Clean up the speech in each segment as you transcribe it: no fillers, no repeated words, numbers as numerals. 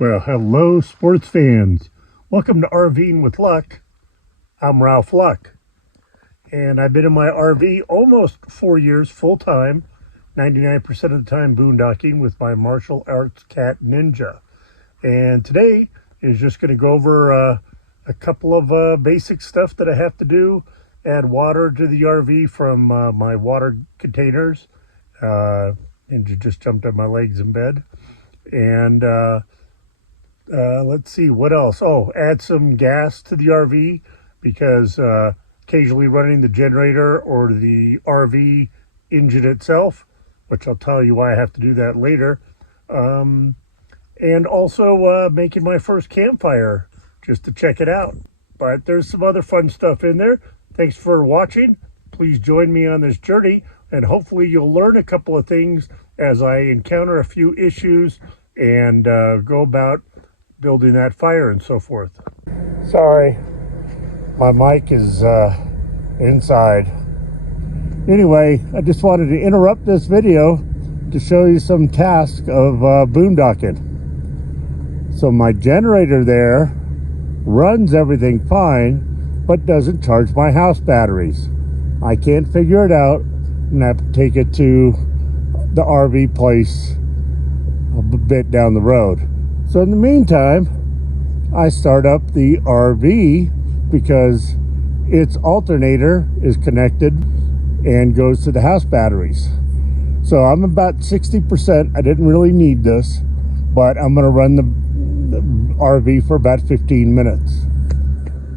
Well, hello sports fans. Welcome to RVing with Luck. I'm RALPHLUCK. And I've been in my RV almost 4 years full time, 99% of the time boondocking with my martial arts cat Ninja. And today is just going to go over a couple of basic stuff that I have to do. Add water to the RV from my water containers. Ninja just jumped on my legs in bed. And let's see, what else? Oh, add some gas to the RV because occasionally running the generator or the RV engine itself, which I'll tell you why I have to do that later. And also making my first campfire just to check it out. But there's some other fun stuff in there. Thanks for watching. Please join me on this journey, and hopefully you'll learn a couple of things as I encounter a few issues and go about building that fire and so forth. Sorry, my mic is inside. Anyway, I just wanted to interrupt this video to show you some tasks of boondocking. So my generator there runs everything fine, but doesn't charge my house batteries. I can't figure it out, and I have to take it to the RV place a bit down the road. So in the meantime, I start up the RV because its alternator is connected and goes to the house batteries. So I'm about 60%. I didn't really need this, but I'm going to run the RV for about 15 minutes.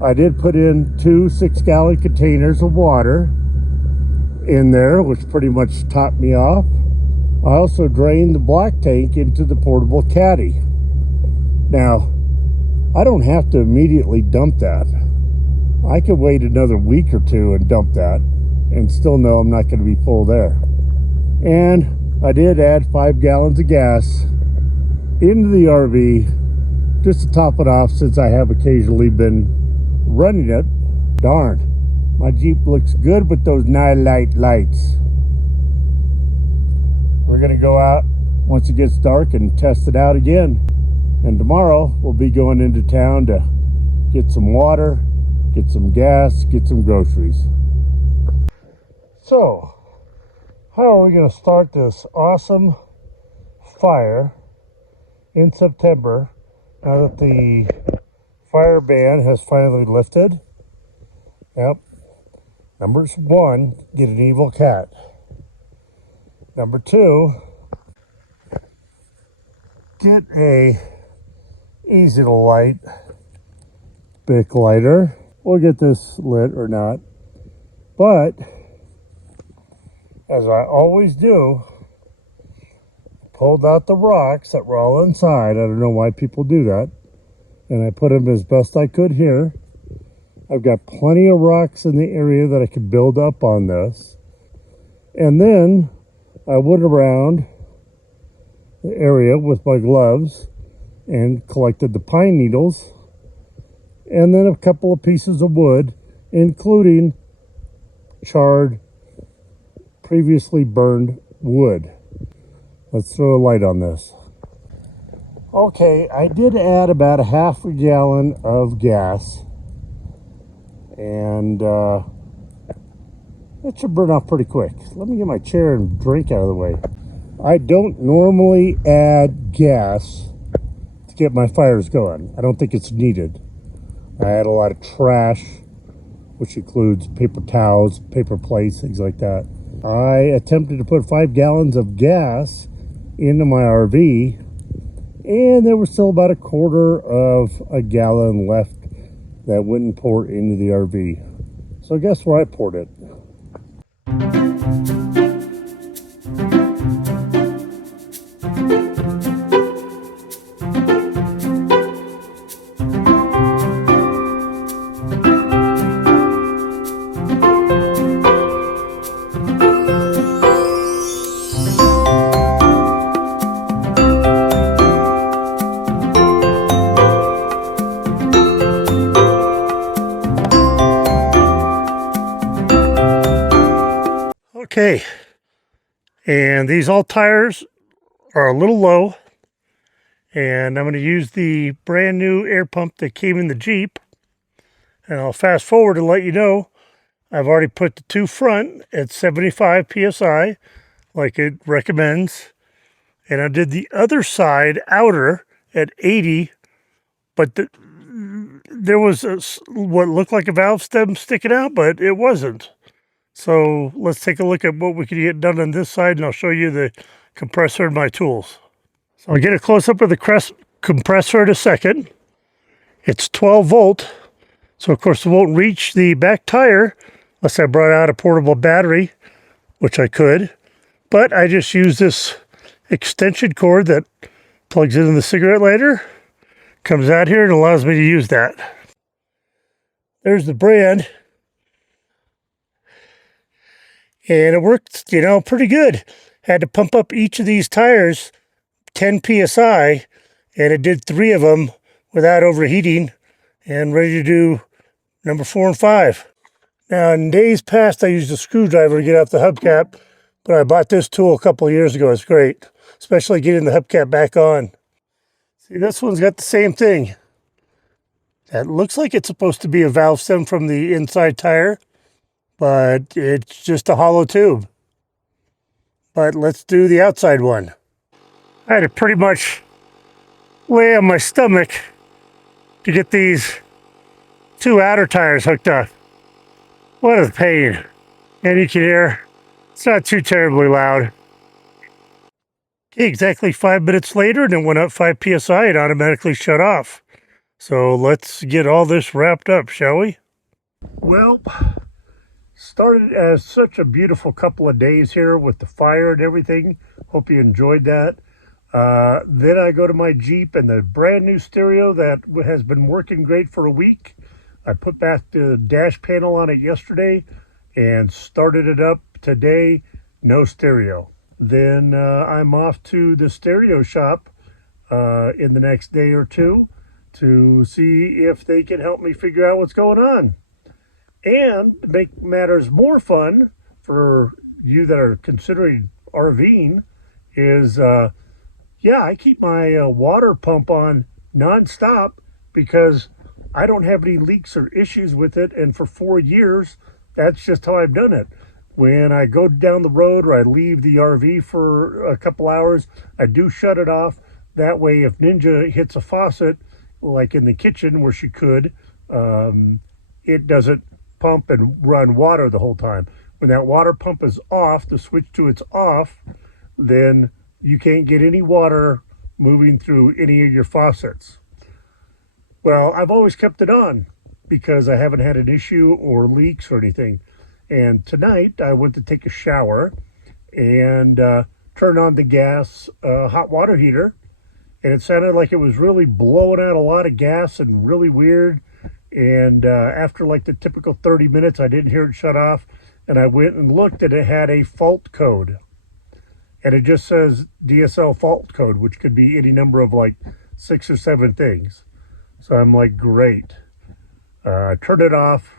I did put in 2 6-gallon containers of water in there, which pretty much topped me off. I also drained the black tank into the portable caddy. Now, I don't have to immediately dump that. I could wait another week or two and dump that and still know I'm not going to be full there. And I did add 5 gallons of gas into the RV just to top it off, since I have occasionally been running it. Darn, my Jeep looks good with those Nilight lights. We're going to go out once it gets dark and test it out again. And tomorrow we'll be going into town to get some water, get some gas, get some groceries. So, how are we going to start this awesome fire in September now that the fire ban has finally lifted? Yep. Number 1, get an evil cat. Number 2, get a easy to light Bic lighter. We'll get this lit or not, but as I always do, pulled out the rocks that were all inside. I don't know why people do that, and I put them as best I could here. I've got plenty of rocks in the area that I could build up on this, and then I went around the area with my gloves and collected the pine needles, and then a couple of pieces of wood, including charred, previously burned wood. Let's throw a light on this. Okay, I did add about a half a gallon of gas, and it should burn off pretty quick. Let me get my chair and drink out of the way. I don't normally add gas to get my fires going. I don't think it's needed. I add a lot of trash, which includes paper towels, paper plates, things like that. I attempted to put 5 gallons of gas into my RV, and there was still about a quarter of a gallon left that wouldn't pour into the RV. So guess where I poured it? Okay, and these all tires are a little low, And I'm going to use the brand new air pump that came in the Jeep. And I'll fast forward to let you know I've already put the two front at 75 psi like it recommends. And I did the other side outer at 80, but there was what looked like a valve stem sticking out, but it wasn't. So let's take a look at what we can get done on this side, and I'll show you the compressor and my tools. So I'll get a close-up of the compressor in a second. It's 12 volt, so of course it won't reach the back tire unless I brought out a portable battery, which I could. But I just use this extension cord that plugs into the cigarette lighter, comes out here and allows me to use that. There's the brand. And it worked, pretty good. Had to pump up each of these tires 10 psi, and it did 3 of them without overheating, and ready to do number 4 and 5. Now, in days past, I used a screwdriver to get out the hubcap, but I bought this tool a couple of years ago. It's great, especially getting the hubcap back on. See, this one's got the same thing. That looks like it's supposed to be a valve stem from the inside tire, but it's just a hollow tube. But let's do the outside one. I had to pretty much lay on my stomach to get these 2 outer tires hooked up. What a pain. And you can hear it's not too terribly loud. Okay, exactly 5 minutes later, and it went up 5 psi and automatically shut off. So let's get all this wrapped up, shall we? Well, started as such a beautiful couple of days here with the fire and everything. Hope you enjoyed that. Then I go to my Jeep and the brand new stereo that has been working great for a week. I put back the dash panel on it yesterday and started it up today. No stereo. Then I'm off to the stereo shop in the next day or two to see if they can help me figure out what's going on. And to make matters more fun for you that are considering RVing is, I keep my water pump on nonstop because I don't have any leaks or issues with it. And for 4 years, that's just how I've done it. When I go down the road or I leave the RV for a couple hours, I do shut it off. That way, if Ninja hits a faucet, like in the kitchen where she could, it doesn't pump and run water the whole time. When that water pump is off, the switch to it's off, then you can't get any water moving through any of your faucets. Well, I've always kept it on because I haven't had an issue or leaks or anything. And tonight I went to take a shower and turned on the gas hot water heater, and it sounded like it was really blowing out a lot of gas and really weird. And after like the typical 30 minutes, I didn't hear it shut off, and I went and looked, and it had a fault code. And it just says DSL fault code, which could be any number of like 6 or 7 things. So I'm like, great. Turn it off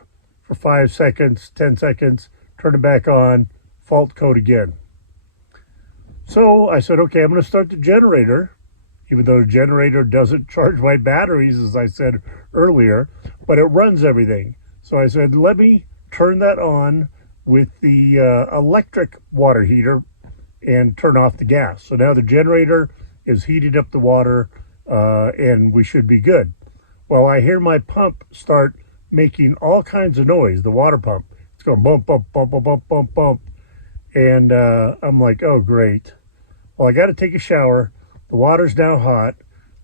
for 5 seconds, 10 seconds, turn it back on, fault code again. So I said, okay, I'm going to start the generator, even though the generator doesn't charge my batteries, as I said earlier, but it runs everything. So I said, let me turn that on with the electric water heater and turn off the gas. So now the generator is heating up the water and we should be good. Well, I hear my pump start making all kinds of noise, the water pump. It's going bump, bump, bump, bump, bump, bump, bump. And I'm like, oh, great. Well, I got to take a shower. The water's now hot.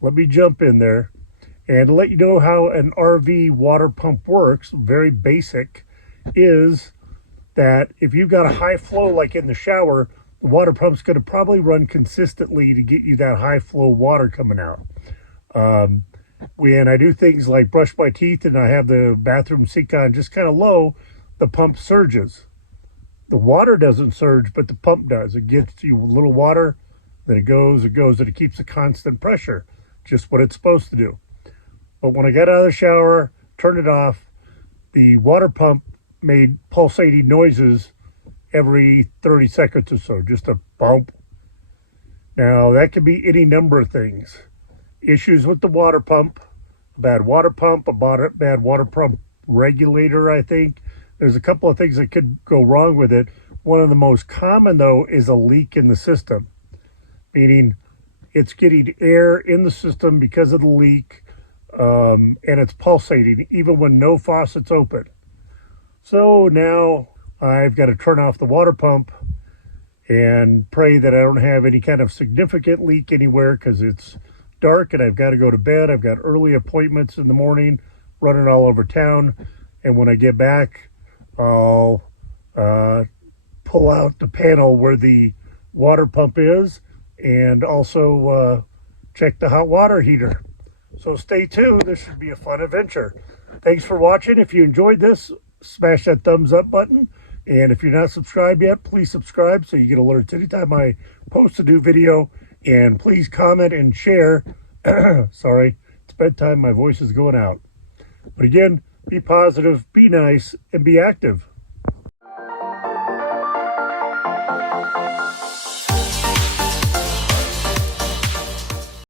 Let me jump in there. And to let you know how an RV water pump works, very basic, is that if you've got a high flow like in the shower, the water pump's going to probably run consistently to get you that high flow water coming out. When I do things like brush my teeth and I have the bathroom sink on just kind of low, the pump surges. The water doesn't surge, but the pump does. It gets you a little water, then it goes, and it keeps a constant pressure, just what it's supposed to do. But when I got out of the shower, turned it off, the water pump made pulsating noises every 30 seconds or so, just a bump. Now, that could be any number of things. issues with the water pump, a bad water pump, bad water pump regulator, I think. There's a couple of things that could go wrong with it. One of the most common, though, is a leak in the system, meaning it's getting air in the system because of the leak, and it's pulsating even when no faucet's open. So now I've got to turn off the water pump and pray that I don't have any kind of significant leak anywhere, because it's dark and I've got to go to bed. I've got early appointments in the morning, running all over town, and when I get back, I'll pull out the panel where the water pump is, and also check the hot water heater. So stay tuned. This should be a fun adventure. Thanks for watching. If you enjoyed this, smash that thumbs up button. And if you're not subscribed yet, please subscribe so you get alerts anytime I post a new video. And please comment and share. Sorry, it's bedtime. My voice is going out. But again, be positive, be nice, and be active.